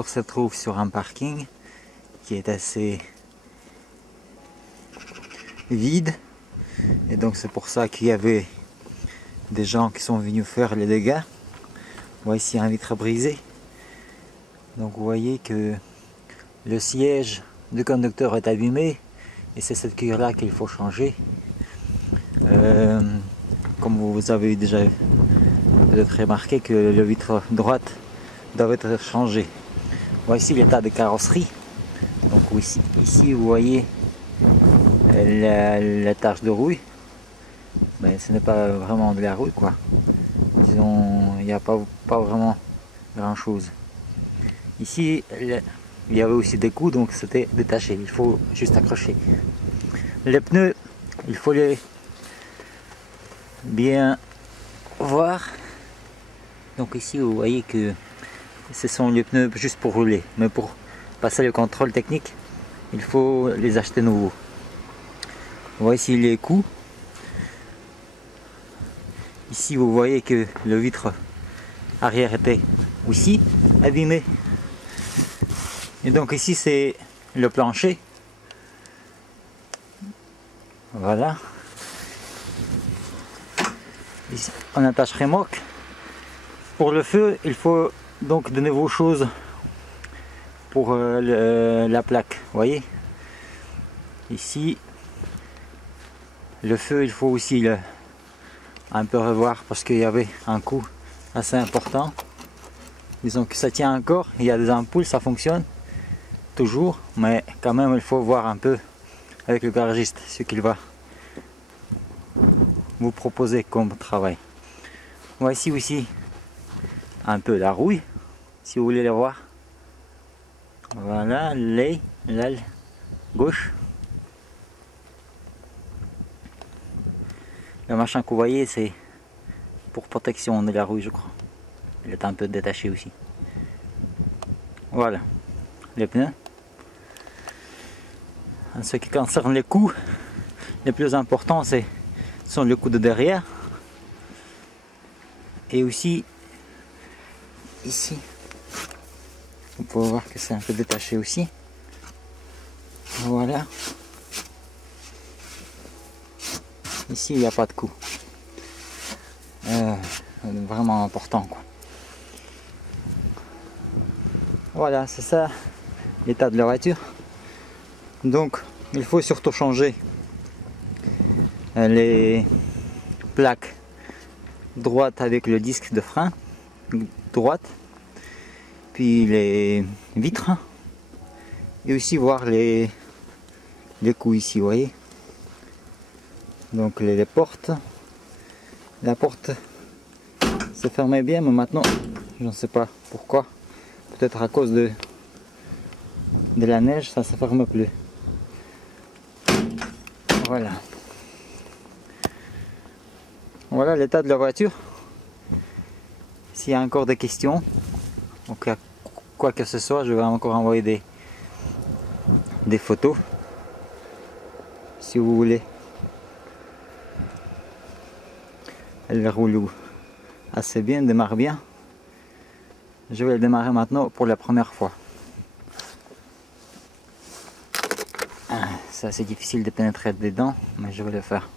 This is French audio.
On se trouve sur un parking qui est assez vide. Et donc c'est pour ça qu'il y avait des gens qui sont venus faire les dégâts. Voici ici un vitre brisé. Donc vous voyez que le siège du conducteur est abîmé. Et c'est cette cuir là qu'il faut changer. Comme vous avez déjà peut-être remarqué que le vitre droite doit être changé. Voici l'état de carrosserie. Donc ici vous voyez la tache de rouille, mais ce n'est pas vraiment de la rouille quoi. Disons, il n'y a pas vraiment grand chose. Ici il y avait aussi des coups, donc c'était détaché, il faut juste accrocher. Les pneus, il faut les bien voir. Donc ici vous voyez que ce sont les pneus juste pour rouler, mais pour passer le contrôle technique il faut les acheter nouveaux. Voici les coups. Ici vous voyez que le vitre arrière était aussi abîmé. Et donc ici c'est le plancher. Voilà. Ici on attache remorque. Pour le feu il faut donc de nouveaux choses pour la plaque. Vous voyez ici le feu il faut aussi un peu revoir parce qu'il y avait un coup assez important. Disons que ça tient encore, il y a des ampoules, ça fonctionne toujours, mais quand même il faut voir un peu avec le garagiste ce qu'il va vous proposer comme travail. Voici aussi un peu la rouille, si vous voulez les voir. Voilà, l'aile gauche. Le machin que vous voyez, c'est pour protection de la rouille, je crois. Il est un peu détaché aussi. Voilà, les pneus. En ce qui concerne les coups, les plus importants sont les coups de derrière. Et aussi, ici, vous pouvez voir que c'est un peu détaché aussi. Voilà. Ici, il n'y a pas de coup. Vraiment important, quoi. Voilà, c'est ça l'état de la voiture. Donc, il faut surtout changer les plaques droites avec le disque de frein droite, puis les vitres, et aussi voir les coups ici, vous voyez. Donc les portes, la porte se fermait bien, mais maintenant je ne sais pas pourquoi, peut-être à cause de la neige, ça ne se ferme plus. Voilà, voilà l'état de la voiture. S'il y a encore des questions, donc quoi que ce soit, je vais encore envoyer des photos si vous voulez. Elle roule assez bien, démarre bien. Je vais le démarrer maintenant pour la première fois. C'est assez difficile de pénétrer dedans, mais je vais le faire.